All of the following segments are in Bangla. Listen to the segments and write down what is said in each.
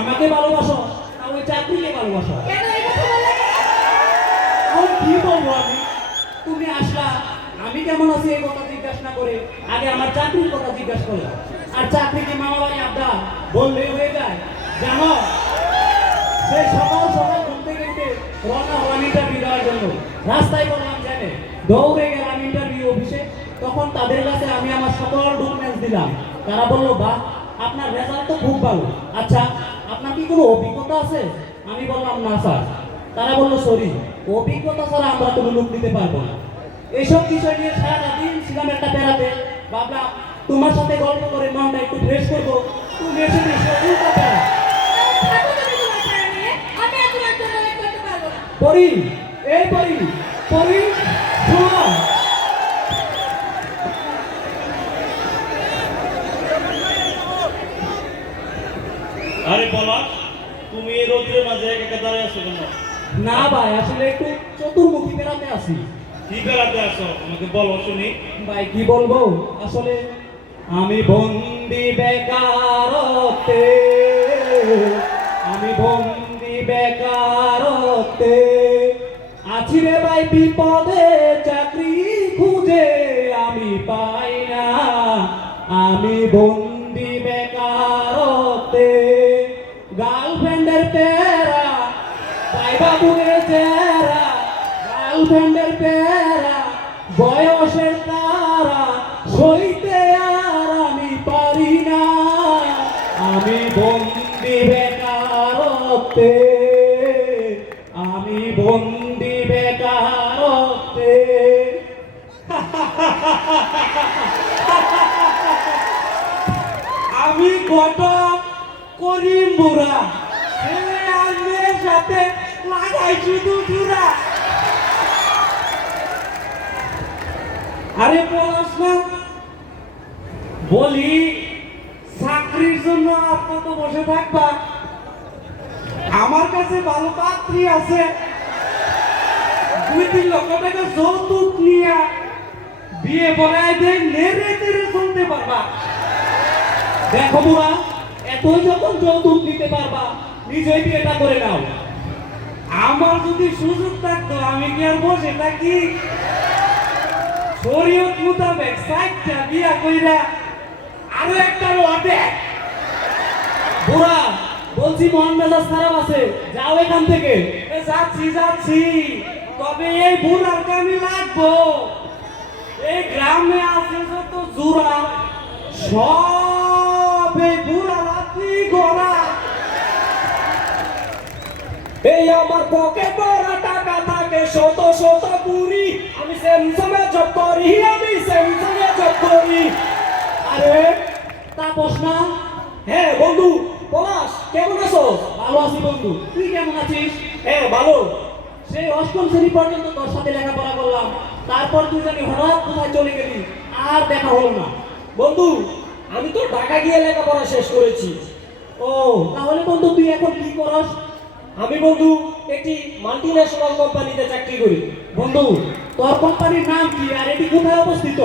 আমাকে ভালোবাসো না ওই চাকরিকে ভালোবাসো? কেন এই কথা বললে? আমি কি বলবো? তুমি আসলা, আমি কেমন আছি এই কথা জিজ্ঞাসা না করে আগে আমার চাকরির কথা জিজ্ঞাসা করলাম। আর চাকরি কি মামা বাড়ি আড্ডা বললেই হয়ে যায়? জানো, সেই সকাল সকাল ঘুম থেকে উঠে রওনা হলাম ইন্টারভিউ দেওয়ার জন্য। রাস্তায় বললাম জানে, দৌড়ে গেলাম ইন্টারভিউ অফিসে। তখন তাদের কাছে আমি আমার সকল ডকুমেন্টস দিলাম। তারা বললো, বাহ, আপনার রেজাল্ট তো খুব ভালো। আচ্ছা, আপনার কি কোনো অভিজ্ঞতা আছে? আমি বললাম, না স্যার। তারা বললো, সরি, অভিজ্ঞতা ছাড়া আমরা কোনো লোক দিতে পারবো না। এইসব বিষয় নিয়ে সারাটা দিন ছিলাম একটা প্যারাতে। ভাবলাম তোমার সাথে গল্প করে মনটা একটু ফ্রেশ করবো। তুমি এসে উল্টা প্যারা। থাকো তুমি তোমার প্যারা নিয়ে, আমি আর তোমার জন্য ওয়েট করতে পারবো না। পরি, এই পরি, পরি, শোনো। আরে পলাশ, তুমি এই রোদ্রের মাঝে একা দাঁড়িয়ে আছো কেন? না ভাই, আসলে একটু চতুর্মুখী বেড়াতে আসি। কি বেড়াতে আসো আমাকে বলো শুনি। ভাই কি বলবো, আসলে আমি বন্দি বেকারতে, আমি বন্দি বেকারতে আছি রে ভাই, বিপদে চাকরি খুঁজে আমি পাই না। আমি বন্দি বেকারতে, গার্লফ্রেন্ডের তেরা ভাই বাবুরে চেহারা, গার্লফ্রেন্ডের তেরা বয়সের তারা সইতে আর আমি পারি না। আমি বন্দি বেকারতে, আমি বন্দি বেকারতে। আমি ঘটক করিম বুড়া, ছেলে আর মেয়ের সাথে লাগাই শুধু চূড়া। আরে পলাশ না, বলি চাকরির জন্য আপাতত বসে থাকবা? আমার কাছে ভালো পাত্রী আছে, 2-3 লক্ষ টাকা যৌতুক নিয়ে বিয়ে পড়ায় দিয়ে নেড়ে তেড়ে চলতে পারবা। দেখো বুড়া, এতই যখন যৌতুক নিতে পারবা, নিজেই বিয়েটা করে নাও। আমার যদি সুযোগ থাকতো আমি কি আর বসে থাকি? শরীয়ত মোতাবেক 4টা বিয়া কইরা আরো একটা অর্ধেক। বুড়া, বলছি মন মেজাজ খারাপ আছে, যাও এখান থেকে। যাচ্ছি যাচ্ছি, তবে এই বুড়ার কামি লাগবো। এই গ্রামে আছে যত জুরা, সব এই বুড়া রাত্রি গড়া। এই আমার পকেট ভরা টাকা থাকে শত শত কুড়ি, আমি স্যামসাংয়ে জব করি, আমি স্যামসাংয়ে জব করি। আরে তাপস না? হ্যাঁ বন্ধু, পলাশ কেমন আছো? ভালো আছি বন্ধু, তুই কেমন আছিস? হ্যাঁ ভালো। সেই 8ম শ্রেণী পর্যন্ত তোর সাথে লেখাপড়া করলাম, তারপর তুই জানি হঠাৎ কোথায় চলে গেলি, আর দেখা হলো না। বন্ধু, আমি তো ঢাকা গিয়ে লেখাপড়া শেষ করেছি। ও, তাহলে বন্ধু তুই এখন কি করস? আমি বন্ধু একটি মাল্টিন্যাশনাল কোম্পানিতে চাকরি করি। বন্ধু, তোর কোম্পানির নাম কি আর এটি কোথায় অবস্থিত?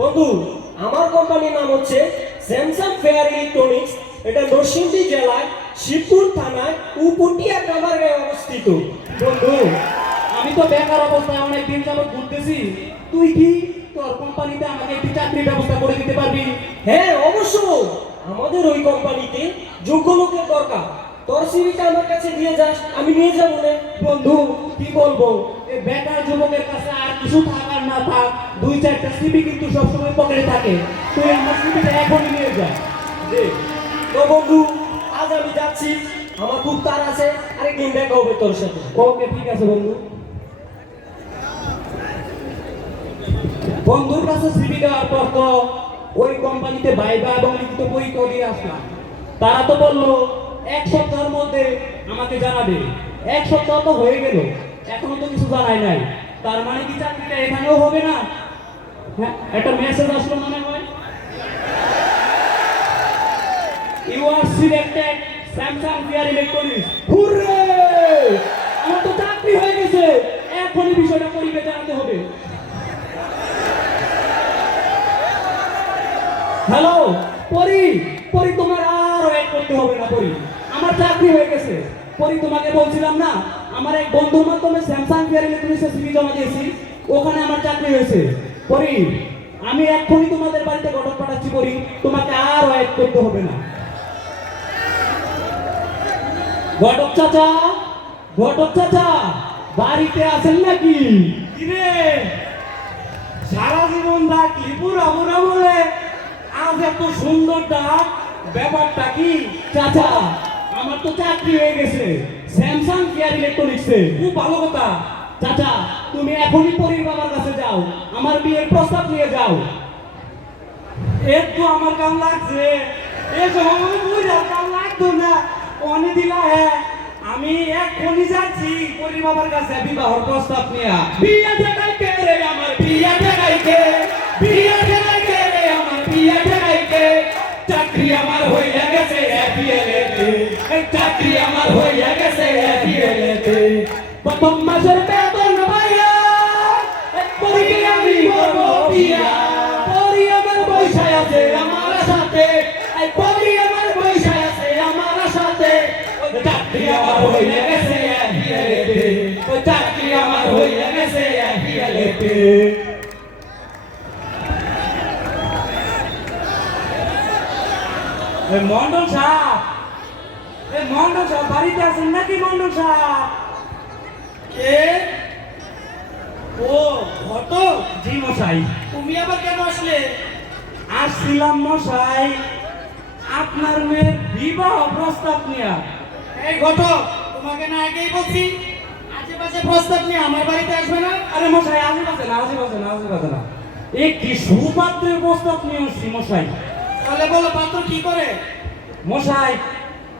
বন্ধু, আমার কোম্পানির নাম হচ্ছে স্যামসাং ফেয়ার ইলেকট্রনিক্স। এটা নরসিংদী জেলায় শিবপুর থানায় উপটিয়া কামারগাঁয়ে অবস্থিত। বন্ধু, আমি তো বেকার অবস্থায় অনেক দিন যাবত ঘুরতেছি, তুই কি তোর কোম্পানিতে আমাকে একটি চাকরির ব্যবস্থা করে দিতে পারবি? হ্যাঁ অবশ্যই, আমাদের ওই কোম্পানিতে যোগ্য লোকের দরকার। তোর সিভিটা আমার কাছে দিয়ে যাস, আমি নিয়ে যাবো না। বন্ধু কি বলবো, এই বেকার যুবকের কাছে আর কিছু থাক আর না থাক, 2-4টা সিবি কিন্তু সবসময় পকেটে থাকে। তুই আমার সিবিটা এখনই নিয়ে যা। দে। তো বন্ধু, আজ আমি যাচ্ছি, আমার খুব তার আছে, আরেকদিন দেখা হবে তোর সাথে। ওকে, ঠিক আছে বন্ধু। বন্ধুর কাছে সিবি দেওয়ার পর তো ওই কোম্পানিতে ভাইবা এবং লিখিত পরীক্ষা দিয়ে আসলাম। তারা তো বললো 1 সপ্তাহের মধ্যে আমাকে জানাবে। 1 সপ্তাহ তো হয়ে গেল, এখনো তো কিছু জানাই নাই। তার মানে কি চাকরিটা এখানেও হবে না? হ্যাঁ, একটা মেসেজ আসলো মনে হয়, you are selected Samsung fair electronics. Hooray! আমার তো চাকরি হয়ে গেছে, এখনই বিষয়টা পরিবে জানাতে হবে। হ্যালো পরি, পরি তোমার আর ওয়েট করতে হবে না পরি, আমার চাকরি হয়ে গেছে। পরি তোমাকে বলছিলাম না, আমার এক বন্ধুর মাধ্যমে স্যামসাং ফেয়ার ইলেকট্রনিক্সে সিভি জমা দিয়েছি, ওখানে আমার চাকরি হয়েছে। পরি আমি এক্ষুনি তোমাদের বাড়িতে ঘটক পাঠাচ্ছি। পরি তোমাকে আর ওয়েট করতে হবে না। ঘটক চাচা, ঘটক চাচা বাড়িতে আছেন নাকি? কিরে সারা জীবন ডাকলি পুরা পুরা বলে আজ এত সুন্দর ডাক, ব্যাপারটা কি? চাচা আমার তো চাকরি হয়ে গেছে স্যামসাং ফেয়ার ইলেকট্রনিক্সে। খুব ভালো কথা। চাচা তুমি এখনই পরির বাবার কাছে যাও, আমার বিয়ের প্রস্তাব নিয়ে যাও। এর তো আমার কাম লাগছে, এ সময় বুঝা কাম লাগতো না, অনে দিলা হ্যাঁ। আমি এক্ষুনি যাচ্ছি পরি বাবার কাছে বিবাহর প্রস্তাব নিয়ে। বিয়ে ঠেকাইকে রে আমার বিয়ে ঠেকাইকে, বিয়ে ঠেকাইকে রে আমার বিয়ে ঠেকাইকে। চাকরি আমার হইয়া গেছে এপিএলএতে, চাকরি আমার হইয়া গেছে এপিএলএতে। প্রথম মাসের বেতন পাইয়া পরিকে আমি করব বিয়া। পরি আমার পয়সায় আছে আমার সাথে, পরি আমার পয়সায় আছে আমার সাথে। চাকরি আমার হইয়া গেছে এপিএলএতে, চাকরি আমার হইয়া গেছে এপিএলএতে। মন্ডল সাহেব, এই মন্ডল সাহেব বাড়িতে আছেন নাকি? মন্ডল সাহেব কে? ও ঘটক, জি মশাই। তুমি আবার কেন আসলে? আসছিলাম মশাই আপনার মেয়ের বিবাহ প্রস্তাব নিয়ে। এই ঘটক, তোমাকে না আগেই বলছি আশেপাশে প্রস্তাব নিয়ে আমার বাড়িতে আসবে না। আরে মশাই আশেপাশে না, আশেপাশে না, আশেপাশে না, একটি সুপাত্রের প্রস্তাব নিয়ে আসছি মশাই। তাহলে বলো পাত্র কি করে? মশাই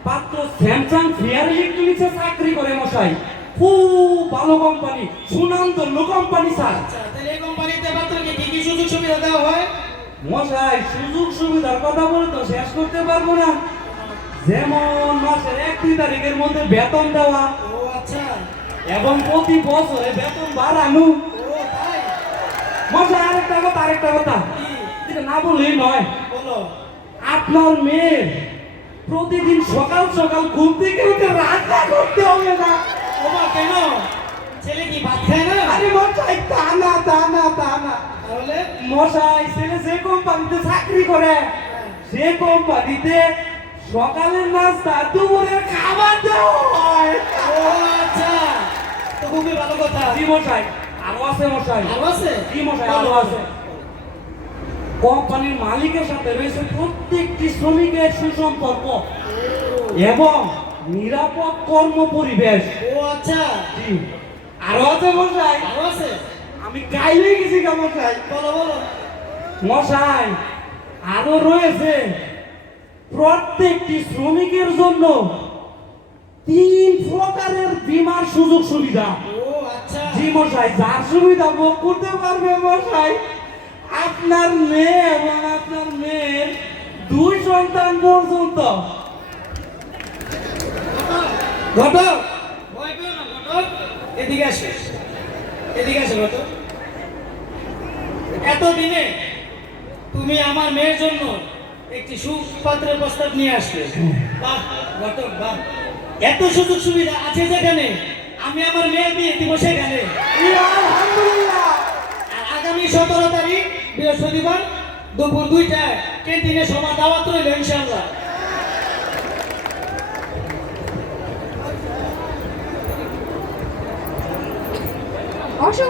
পাত্র স্যামসাং ফেয়ার ইলেকট্রনিক্সে চাকরি করে মশাই। খুব ভালো কোম্পানি, সুনামধন্য কোম্পানি স্যার। আচ্ছা, তাহলে এই কোম্পানিতে পাত্রকে কি কি সুযোগ সুবিধা দেওয়া হয়? মশাই সুযোগ সুবিধার কথা বলে তো শেষ করতে পারবো না। যেমন মাসের 1-2 তারিখের মধ্যে বেতন দেওয়া, ও আচ্ছা, এবং প্রতি বছরে বেতন বাড়ানো। ও তাই? মশাই আরেকটা কথা, আরেকটা কথা কি? এটা না বললেই নয়। বলো। আপনার মেয়ে প্রতিদিন সকাল সকাল ঘুম থেকে উঠে রান্না করতে হবে না। ওমা কেন? ছেলে কি ভাত খায় না? আরে মশাই তা না, তা না, তা না। তাহলে মশাই ছেলে যে কোম্পানিতে চাকরি করে সে কোম্পানিতে সকালের নাস্তা দুপুরের খাবার দেওয়া হয়। ও আচ্ছা, তো খুবই ভালো কথা। জি মশাই, আরো আছে মশাই। ভালো আছে? জি মশাই, আরো আছে। কোম্পানির মালিকের সাথে রয়েছে প্রত্যেকটি শ্রমিকের সুসম্পর্ক এবং নিরাপদ কর্ম পরিবেশ। ও আচ্ছা, জি আরো আছে মশাই। ভালো আছে? আমি গাইলে গেছি গা মশাই। বলো বলো। মশাই আরো রয়েছে প্রত্যেকটি শ্রমিকের জন্য 3 প্রকারের বীমার সুযোগ সুবিধা। ও আচ্ছা, জি মশাই, যার সুবিধা ভোগ করতে পারবে মশাই আপনার মেয়ে এবং আপনার মেয়ের 2 সন্তান পর্যন্ত। ঘটক ভয় পেও না ঘটক, এদিকে আসো, এদিকে আসো ঘটক। এতদিনে তুমি আমার মেয়ের জন্য একটি সুপাত্রের প্রস্তাব নিয়ে আসলে। বাহ ঘটক বাহ, এত সুযোগ সুবিধা আছে যেখানে, আমি আমার মেয়ের বিয়ে দিব সেখানে। ইয়া আলহামদুলিল্লাহ। আর আগামী 17 তারিখ বৃহস্পতিবার দুপুর 2টায় ক্যান্টিনে সভা দাওয়াত রইল ইনশাআল্লাহ।